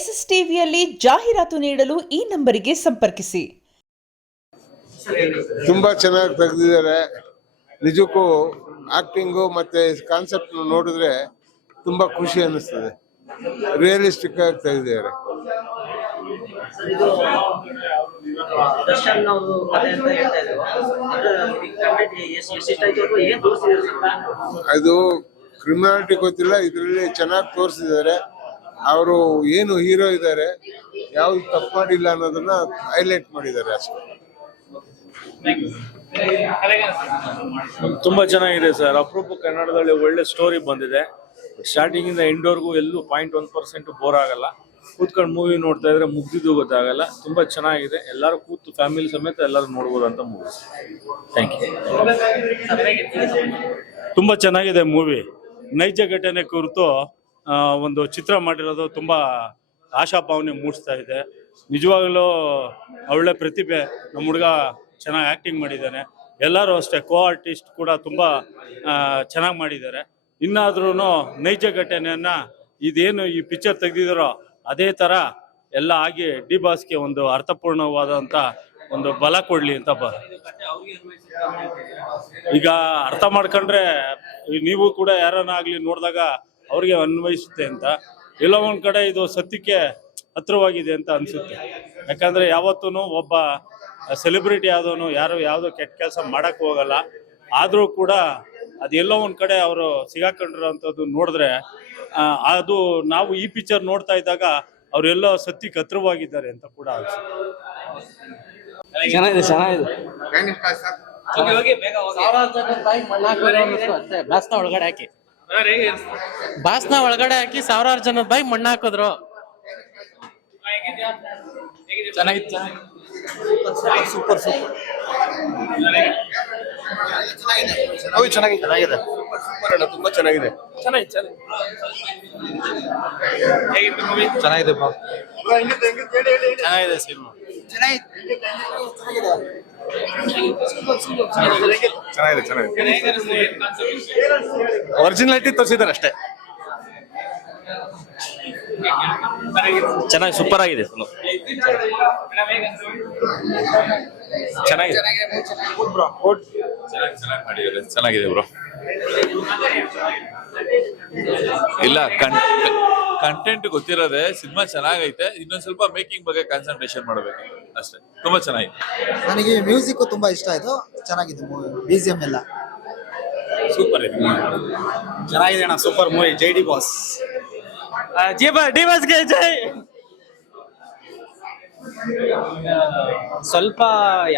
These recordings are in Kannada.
ಎಸ್ಎಸ್ ಟಿವಿಯಲ್ಲಿ ಜಾಹೀರಾತು ನೀಡಲು ಈ ನಂಬರಿಗೆ ಸಂಪರ್ಕಿಸಿ. ತುಂಬಾ ಚೆನ್ನಾಗಿ ತೆಗೆದಿದ್ದಾರೆ. ನಿಜಕ್ಕೂ ಆಕ್ಟಿಂಗು ಮತ್ತೆ ಕಾನ್ಸೆಪ್ಟ್ ನೋಡಿದ್ರೆ ತುಂಬಾ ಖುಷಿ ಅನ್ನಿಸ್ತದೆ. ರಿಯಲಿಸ್ಟಿಕ್ ಆಗಿ ತೆಗೆದಿದ್ದಾರೆ. ಅದು ಕ್ರಿಮಿನಾಲಿಟಿ ಗೊತ್ತಿಲ್ಲ, ಇದರಲ್ಲಿ ಚೆನ್ನಾಗಿ ತೋರಿಸಿದ್ದಾರೆ. ಅವರು ಏನು ಹೀರೋ ಇದ್ದಾರೆ, ಯಾವ್ದು ತಪ್ಪು ಮಾಡಿಲ್ಲ ಅನ್ನೋದನ್ನ ಹೈಲೈಟ್ ಮಾಡಿದ್ದಾರೆ ಅಷ್ಟೇ. ತುಂಬಾ ಚೆನ್ನಾಗಿದೆ ಸರ್. ಅಪರೂಪ ಕನ್ನಡದಲ್ಲಿ ಒಳ್ಳೆ ಸ್ಟೋರಿ ಬಂದಿದೆ. ಸ್ಟಾರ್ಟಿಂಗ್ ಇಂದ ಎಂಡ್ವರೆಗೂ ಎಲ್ಲೂ 0.1% ಬೋರ್ ಆಗಲ್ಲ. ಕೂತ್ಕೊಂಡು ಮೂವಿ ನೋಡ್ತಾ ಇದ್ರೆ ಮುಗ್ದಿದ್ದು ಗೊತ್ತಾಗಲ್ಲ. ತುಂಬಾ ಚೆನ್ನಾಗಿದೆ. ಎಲ್ಲರೂ ಕೂತು ಫ್ಯಾಮಿಲಿ ಸಮೇತ ಎಲ್ಲರೂ ನೋಡ್ಬೋದು ಅಂತ ಮೂವಿ. Thank you. ತುಂಬಾ ಚೆನ್ನಾಗಿದೆ ಮೂವಿ. ನೈಜ ಘಟನೆ ಕುರಿತು ಒಂದು ಚಿತ್ರ ಮಾಡಿರೋದು ತುಂಬಾ ಆಶಾಭಾವನೆ ಮೂಡಿಸ್ತಾ ಇದೆ. ನಿಜವಾಗ್ಲೂ ಒಳ್ಳೆ ಪ್ರತಿಭೆ. ನಮ್ಮ ಹುಡುಗ ಚೆನ್ನಾಗಿ ಆ್ಯಕ್ಟಿಂಗ್ ಮಾಡಿದ್ದಾನೆ. ಎಲ್ಲರೂ ಅಷ್ಟೇ, ಕೋ ಆರ್ಟಿಸ್ಟ್ ಕೂಡ ತುಂಬ ಚೆನ್ನಾಗಿ ಮಾಡಿದ್ದಾರೆ. ಇನ್ನಾದ್ರೂ ನೈಜ ಘಟನೆಯನ್ನು ಇದೇನು ಈ ಪಿಕ್ಚರ್ ತೆಗೆದಿದ್ದಾರೋ ಅದೇ ಥರ ಎಲ್ಲ ಆಗಿ ಡಿ ಬಾಸ್ಗೆ ಒಂದು ಅರ್ಥಪೂರ್ಣವಾದಂಥ ಒಂದು ಬಲ ಕೊಡಲಿ ಅಂತ ಈಗ ಅರ್ಥ ಮಾಡ್ಕೊಂಡ್ರೆ ನೀವು ಕೂಡ ಯಾರನ್ನ ಆಗಲಿ ನೋಡಿದಾಗ ಅವ್ರಿಗೆ ಅನ್ವಯಿಸುತ್ತೆ ಅಂತ. ಎಲ್ಲ ಒಂದು ಕಡೆ ಇದು ಸತ್ಯಕ್ಕೆ ಹತ್ರವಾಗಿದೆ ಅಂತ ಅನಿಸುತ್ತೆ. ಯಾಕಂದರೆ ಯಾವತ್ತೂ ಒಬ್ಬ ಸೆಲೆಬ್ರಿಟಿ ಆದವನು ಯಾರು ಯಾವುದೋ ಕೆಟ್ಟ ಕೆಲಸ ಮಾಡೋಕ್ಕೆ ಹೋಗಲ್ಲ. ಆದರೂ ಕೂಡ ಅದೆಲ್ಲೋ ಒಂದು ಕಡೆ ಅವರು ಸಿಗಾಕೊಂಡಿರೋಂಥದ್ದು ನೋಡಿದ್ರೆ ಅದು ನಾವು ಈ ಪಿಕ್ಚರ್ ನೋಡ್ತಾ ಇದ್ದಾಗ ಅವರೆಲ್ಲೋ ಸತ್ಯಕ್ಕೆ ಹತ್ರವಾಗಿದ್ದಾರೆ ಅಂತ ಕೂಡ ಅನಿಸುತ್ತೆ. ಚೆನ್ನಾಗಿದೆ. ಬಾಸ್ನ ಒಳಗಡೆ ಹಾಕಿ ಸಾವಿರಾರು ಜನದ ಬಾಯಿ ಮಣ್ಣು ಹಾಕಿದ್ರು. ಚೆನ್ನಾಗಿತ್ತು. ಸೂಪರ್ ಚೆನ್ನಾಗಿದೆ. ತುಂಬಾ ಚೆನ್ನಾಗಿದೆ. ಚೆನ್ನಾಗಿದೆ ಸಿನಿಮಾ. ಚೆನ್ನಾಗಿದೆ. ಒರಿಜಿನಾಲಿಟಿ ತೋರಿಸಿದ್ದಾರೆ ಅಷ್ಟೇ. ಚೆನ್ನಾಗಿ ಸೂಪರ್ ಆಗಿದೆ. ಚೆನ್ನಾಗಿದೆ ಬ್ರೋ. ಇಲ್ಲ, ಕಂಟೆಂಟ್ ಗೊತ್ತಿರೋದೆ. ಸಿನಿಮಾ ಚೆನ್ನಾಗೈತೆ. ಇನ್ನೊಂದ್ ಸ್ವಲ್ಪ ಮೇಕಿಂಗ್ ಬಗ್ಗೆ ಕಾನ್ಸಂಟ್ರೇಷನ್ ಮಾಡಬೇಕು ಅಷ್ಟೇ. ತುಂಬಾ ಚೆನ್ನಾಗಿದೆ. ನನಗೆ ಮ್ಯೂಸಿಕ್ ತುಂಬಾ ಇಷ್ಟ ಆಯ್ತು. ಚೆನ್ನಾಗಿದೆ ಮೂವಿ. BGM ಎಲ್ಲ ಸೂಪರ್ ಇದೆ. ಚೆನ್ನಾಗಿದೆ ಅಣ್ಣ. Super movie. Jai D boss. D ಬಾಸ್ಗೆ ಜೈ. ಸ್ವಲ್ಪ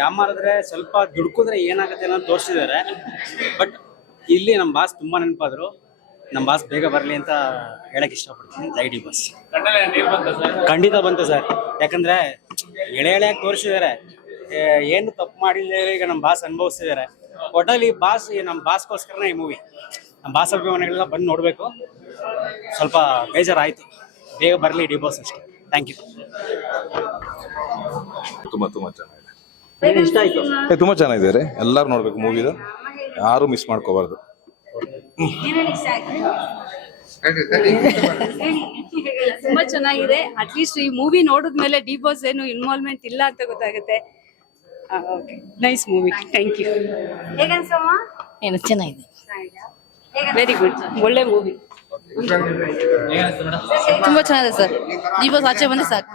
ಯಾಮಾರಿದ್ರೆ, ಸ್ವಲ್ಪ ದುಡ್ಕುದ್ರೆ ಏನಾಗುತ್ತೆ ಅನ್ನೋದು ತೋರಿಸಿದ್ದಾರೆ. ಬಟ್ ಇಲ್ಲಿ ನಮ್ಮ ಬಾಸ್ ತುಂಬಾ ನೆನಪಾದ್ರು. ನಮ್ಮ ಬಾಸ್ ಬೇಗ ಬರಲಿ ಅಂತ ಹೇಳಕ್ ಇಷ್ಟಪಡ್ತೀನಿ. ಜೈ ಡಿ ಬಾಸ್. ಖಂಡಿತ ಬಂತು ಸರ್. ಯಾಕಂದ್ರೆ ಎಳೆಯಾಗಿ ತೋರಿಸಿದ್ದಾರೆ. ಏನು ತಪ್ಪು ಮಾಡಿಲ್ಲ ಈಗ ನಮ್ಮ ಬಾಸ್ ಅನುಭವಿಸ್ತಿದ್ದಾರೆ. ಒಟ್ಟಲ್ಲಿ ಬಾಸ್, ನಮ್ಮ ಬಾಸ್ಗೋಸ್ಕರನೇ ಈ ಮೂವಿ. ನಮ್ಮ ಬಾಸ್ ಅಭಿಮಾನಿಗಳೆಲ್ಲ ಬಂದು ನೋಡಬೇಕು. ಸ್ವಲ್ಪ ಬೇಜಾರಾಯಿತು. ಬೇಗ ಬರಲಿ ಡಿ ಬಾಸ್ ಅಷ್ಟೇ. Thank you. ತುಂಬಾ ಚೆನ್ನಾಗಿದೆ. ಇಷ್ಟ ಆಯ್ತು. ತುಂಬಾ ಚೆನ್ನಾಗಿದೆ. ಎಲ್ಲರೂ ನೋಡ್ಬೇಕು ಮೂವಿದ. ಯಾರು ಮಿಸ್ ಮಾಡ್ಕೋಬಾರ್ದು. ತುಂಬಾ ಚೆನ್ನಾಗಿದೆ. ಅಟ್ಲೀಸ್ಟ್ ಈ ಮೂವಿ ನೋಡಿದ್ಮೇಲೆ ಡಿ ಬಾಸ್ ಏನು ಇನ್ವಾಲ್ವ್ಮೆಂಟ್ ಇಲ್ಲ ಅಂತ ಗೊತ್ತಾಗುತ್ತೆ. Nice movie. Thank you. ಏನು ಚೆನ್ನಾಗಿದೆ. Very good. ಒಳ್ಳೆ ಮೂವಿ. ತುಂಬಾ ಚೆನ್ನಾಗಿದೆ ಸರ್. ಡಿ ಬಾಸ್ ಆಚೆ ಬಂದ್ರೆ ಸಾಕು.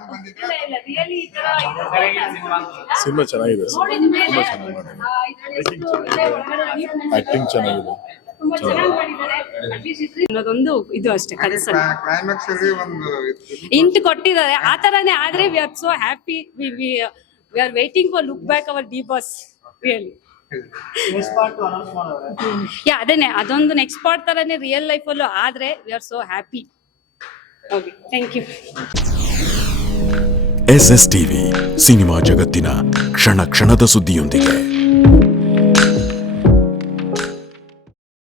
ಸಿನಿಮಾ ಚೆನ್ನಾಗಿದೆ. ಆಕ್ಟಿಂಗ್ ಚೆನ್ನಾಗಿದೆ. ಅನ್ನೋದೊಂದು ಇದು ಅಷ್ಟೇ. ಇಂಟ್ ಕೊಟ್ಟಿದ್ದಾರೆ. ಆ ತರಾನೇ ಆದ್ರೆ we are so happy. We are waiting for look back our D boss. Really ಅದೇನೆ, ಅದೊಂದು ನೆಕ್ಸ್ಟ್ ಪಾರ್ಟ್ ತರಾನೇ ರಿಯಲ್ ಲೈಫ್ ಅಲ್ಲೂ ಆದ್ರೆ we are so happy. Okay, thank you. SS TV cinema ಜಗತ್ತಿನ ಕ್ಷಣ ಕ್ಷಣದ ಸುದ್ದಿಯೊಂದಿಗೆ.